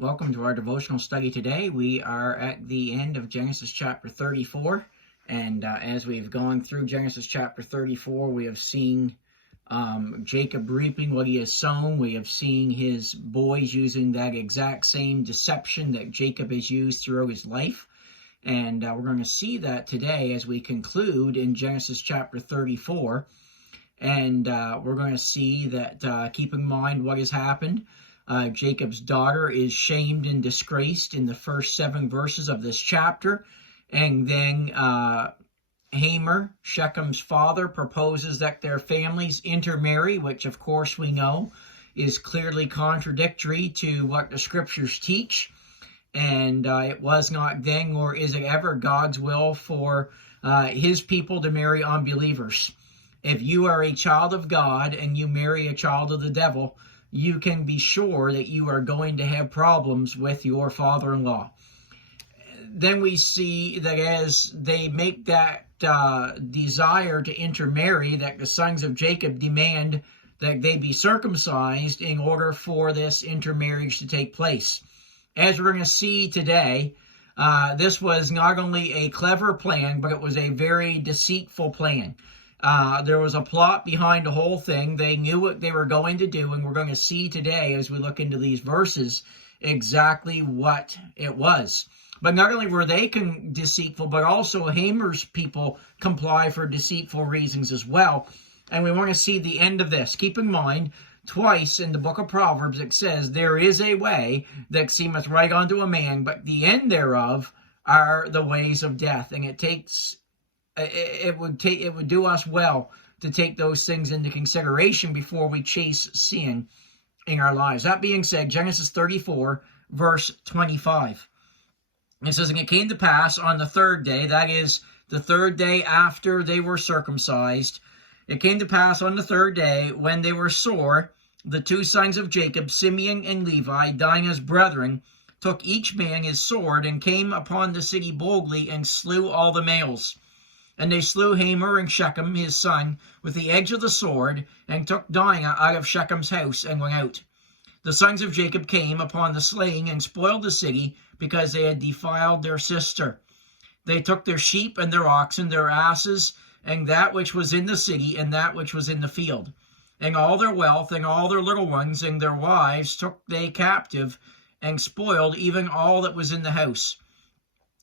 Welcome to our devotional study today. We are at the end of Genesis chapter 34, and as we've gone through Genesis chapter 34, we have seen Jacob reaping what he has sown. We have seen his boys using that exact same deception that Jacob has used throughout his life, and we're going to see that today as we conclude in Genesis chapter 34, and we're going to see that, keep in mind what has happened. Jacob's daughter is shamed and disgraced in the first 7 verses of this chapter. And then Hamor, Shechem's father, proposes that their families intermarry, which of course we know is clearly contradictory to what the scriptures teach. And it was not then, nor is it ever, God's will for his people to marry unbelievers. If you are a child of God and you marry a child of the devil, you can be sure that you are going to have problems with your father-in-law. Then we see that as they make that desire to intermarry, that the sons of Jacob demand that they be circumcised in order for this intermarriage to take place. As we're going to see today, this was not only a clever plan, but it was a very deceitful plan. There was a plot behind the whole thing. They knew what they were going to do, and we're going to see today as we look into these verses exactly what it was. But not only were they deceitful, but also Hamor's people comply for deceitful reasons as well. And we want to see the end of this. Keep in mind, twice in the book of Proverbs it says, "There is a way that seemeth right unto a man, but the end thereof are the ways of death." And it would do us well to take those things into consideration before we chase sin in our lives. That being said, Genesis 34, verse 25. It says, "And it came to pass on the 3rd day," that is, the 3rd day after they were circumcised, "it came to pass on the 3rd day, when they were sore, the 2 sons of Jacob, Simeon and Levi, Dinah's brethren, took each man his sword, and came upon the city boldly, and slew all the males. And they slew Hamor and Shechem his son with the edge of the sword, and took Dinah out of Shechem's house, and went out. The sons of Jacob came upon the slaying, and spoiled the city, because they had defiled their sister. They took their sheep and their oxen, their asses, and that which was in the city, and that which was in the field. And all their wealth, and all their little ones, and their wives took they captive, and spoiled even all that was in the house.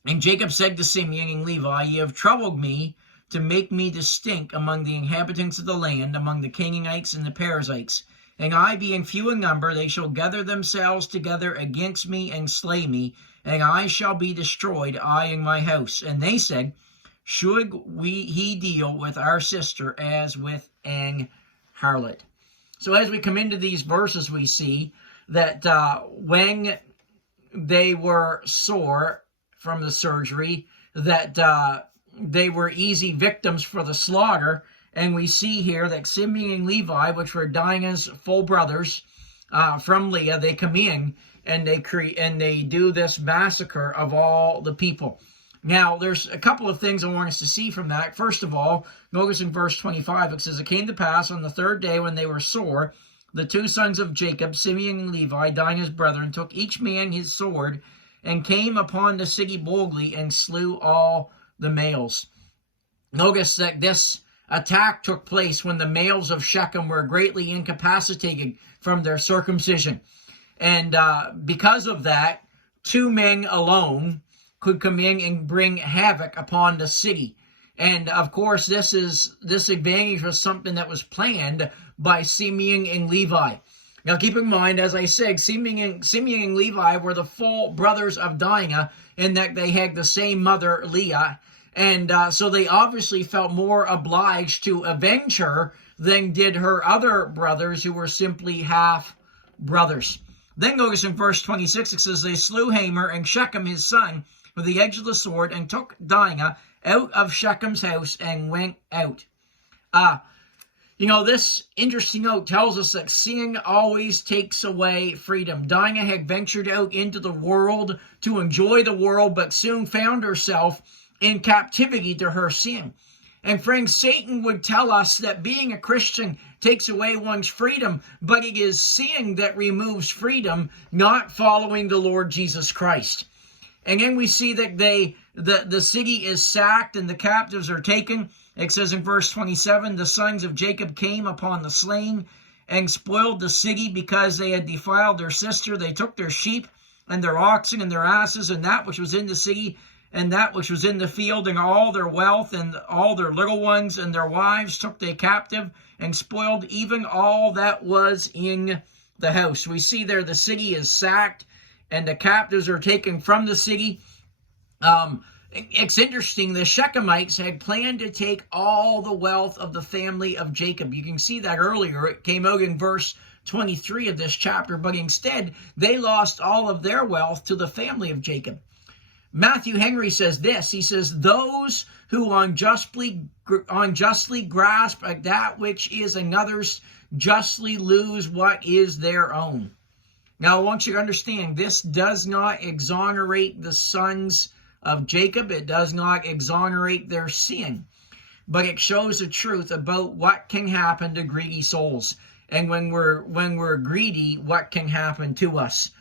And Jacob said to Simeon and Levi, Ye have troubled me to make me to stink among the inhabitants of the land, among the Canaanites and the Perizzites. And I, being few in number, they shall gather themselves together against me and slay me, and I shall be destroyed, I and my house. And they said, Should he deal with our sister as with an harlot?" So as we come into these verses, we see that when they were sore from the surgery, that they were easy victims for the slaughter. And we see here that Simeon and Levi, which were Dinah's full brothers from Leah, they come in and they do this massacre of all the people. Now, there's a couple of things I want us to see from that. First of all, notice in verse 25, it says, "It came to pass on the 3rd day, when they were sore, the 2 sons of Jacob, Simeon and Levi, Dinah's brethren, took each man his sword, and came upon the city boldly, and slew all the males." Notice that this attack took place when the males of Shechem were greatly incapacitated from their circumcision. And because of that, 2 men alone could come in and bring havoc upon the city. And of course, this advantage was something that was planned by Simeon and Levi. Now keep in mind, as I said, Simeon and Levi were the full brothers of Dinah, in that they had the same mother, Leah. And so they obviously felt more obliged to avenge her than did her other brothers, who were simply half brothers. Then notice in verse 26, it says, "They slew Hamor and Shechem his son with the edge of the sword, and took Dinah out of Shechem's house, and went out." This interesting note tells us that sin always takes away freedom. Dinah had ventured out into the world to enjoy the world, but soon found herself in captivity to her sin. And friends, Satan would tell us that being a Christian takes away one's freedom, but it is sin that removes freedom, not following the Lord Jesus Christ. And then we see that the city is sacked and the captives are taken. It says in verse 27, the sons of Jacob came upon the slain and spoiled the city because they had defiled their sister. They took their sheep and their oxen and their asses and that which was in the city and that which was in the field, and all their wealth and all their little ones and their wives took they captive and spoiled even all that was in the house. We see there the city is sacked and the captives are taken from the city. It's interesting, the Shechemites had planned to take all the wealth of the family of Jacob. You can see that earlier. It came out in verse 23 of this chapter, but instead they lost all of their wealth to the family of Jacob. Matthew Henry says this, he says, those who unjustly grasp at that which is another's justly lose what is their own. Now I want you to understand, this does not exonerate the sons of Jacob. It does not exonerate their sin, but it shows the truth about what can happen to greedy souls. And when we're greedy, what can happen to us?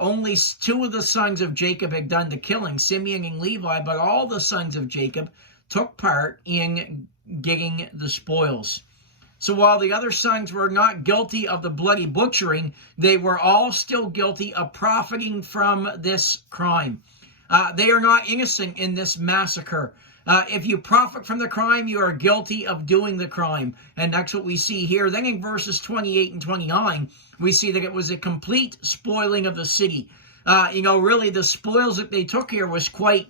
Only two of the sons of Jacob had done the killing, Simeon and Levi, but all the sons of Jacob took part in getting the spoils. So while the other sons were not guilty of the bloody butchering, they were all still guilty of profiting from this crime. They are not innocent in this massacre. If you profit from the crime, you are guilty of doing the crime. And that's what we see here. Then in verses 28 and 29, we see that it was a complete spoiling of the city. Really the spoils that they took here was quite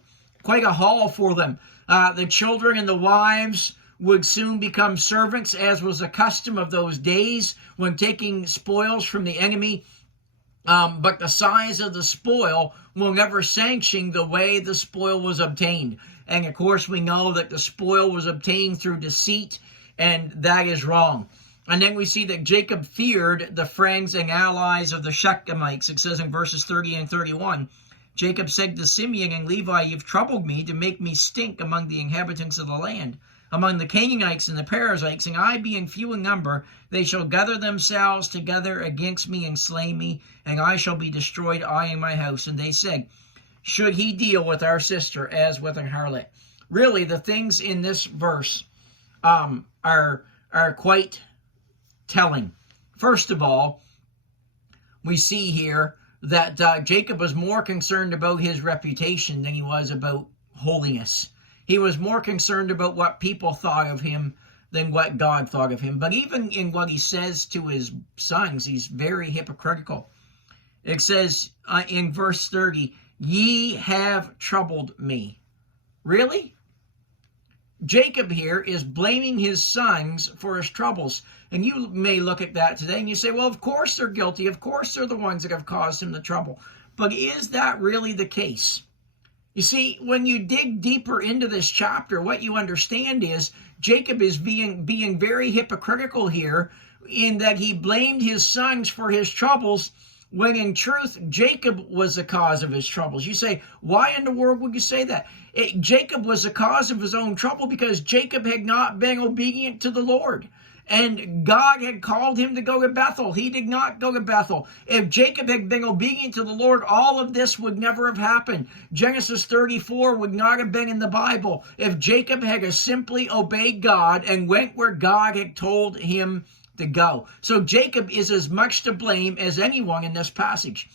a haul for them. The children and the wives would soon become servants, as was the custom of those days when taking spoils from the enemy. But the size of the spoil will never sanction the way the spoil was obtained. And of course, we know that the spoil was obtained through deceit, and that is wrong. And then we see that Jacob feared the friends and allies of the Shechemites. It says in verses 30 and 31, Jacob said to Simeon and Levi, you've troubled me to make me stink among the inhabitants of the land, among the Canaanites and the Perizzites, and I being few in number, they shall gather themselves together against me and slay me, and I shall be destroyed, I and my house. And they said, should he deal with our sister as with an harlot? Really, the things in this verse are quite telling. First of all, we see here that Jacob was more concerned about his reputation than he was about holiness. He was more concerned about what people thought of him than what God thought of him. But even in what he says to his sons, he's very hypocritical. It says in verse 30, ye have troubled me. Really? Jacob here is blaming his sons for his troubles. And you may look at that today and you say, well, of course they're guilty. Of course they're the ones that have caused him the trouble. But is that really the case? You see, when you dig deeper into this chapter, what you understand is Jacob is being very hypocritical here in that he blamed his sons for his troubles, when in truth, Jacob was the cause of his troubles. You say, why in the world would you say that? Jacob was the cause of his own trouble because Jacob had not been obedient to the Lord. And God had called him to go to Bethel. He did not go to Bethel. If Jacob had been obedient to the Lord, all of this would never have happened. Genesis 34 would not have been in the Bible if Jacob had simply obeyed God and went where God had told him to go. So Jacob is as much to blame as anyone in this passage.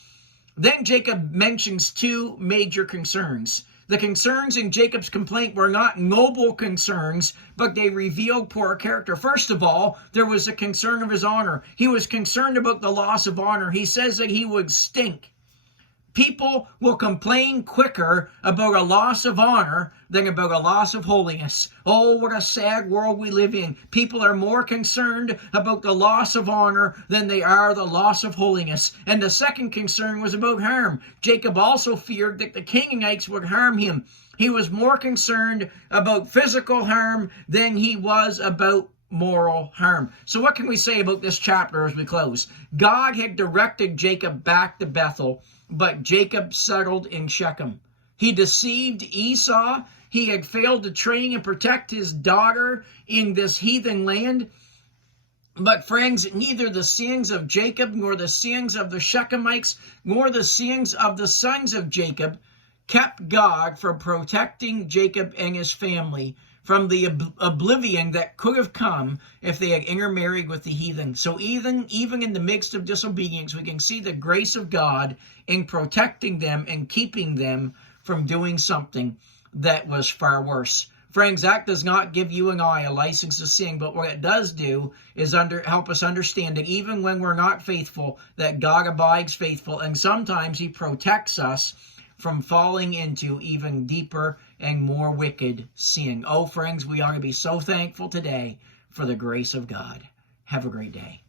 Then Jacob mentions two major concerns. The concerns in Jacob's complaint were not noble concerns, but they revealed poor character. First of all, there was a concern of his honor. He was concerned about the loss of honor. He says that he would stink. People will complain quicker about a loss of honor than about a loss of holiness. Oh, what a sad world we live in. People are more concerned about the loss of honor than they are the loss of holiness. And the second concern was about harm. Jacob also feared that the Canaanites would harm him. He was more concerned about physical harm than he was about moral harm. So what can we say about this chapter as we close? God had directed Jacob back to Bethel, but Jacob settled in Shechem. He deceived Esau. He had failed to train and protect his daughter in this heathen land. But friends, neither the sins of Jacob, nor the sins of the Shechemites, nor the sins of the sons of Jacob kept God from protecting Jacob and his family from the oblivion that could have come if they had intermarried with the heathen. So even in the midst of disobedience, we can see the grace of God in protecting them and keeping them from doing something that was far worse. Friends, that does not give you and I a license to sin, but what it does do is help us understand that even when we're not faithful, that God abides faithful, and sometimes he protects us from falling into even deeper and more wicked sin. Oh, friends, we ought to be so thankful today for the grace of God. Have a great day.